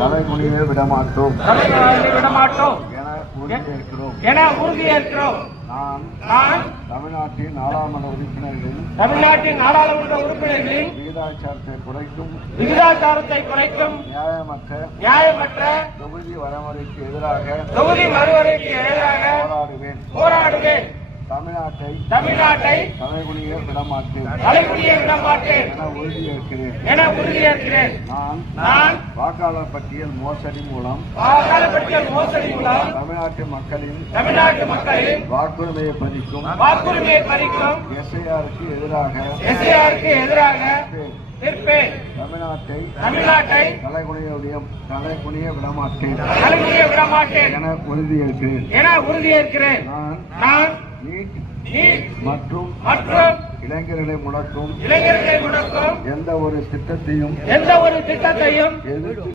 தலைமுடியை விடமாட்டோம் என உறுதியேற்கிறோம். நான் தமிழ்நாட்டின் நாடாளுமன்ற உறுப்பினர்களின் விகிதாச்சாரத்தை குறைக்கும் நியாயமற்ற தொகுதி வரைமுறைக்கு எதிராக போராடுவேன். தமிழ்நாட்டை தலைகுனிய விடமாட்டேன் என உறுதியேற்கிறேன். நான் வாக்காளர் பட்டியல் மோசடி மூலம் தமிழ்நாட்டு மக்களின் வாக்குரிமையை பறிக்கும் எஸ்ஐஆருக்கு எதிராக தமிழ்நாட்டை தலைகுனிய விடமாட்டேன் என உறுதியேற்கிறேன். நான் நீட் மற்றும் இளைஞர்களை முடக்கும் எந்த ஒரு திட்டத்தையும் எதிர்த்து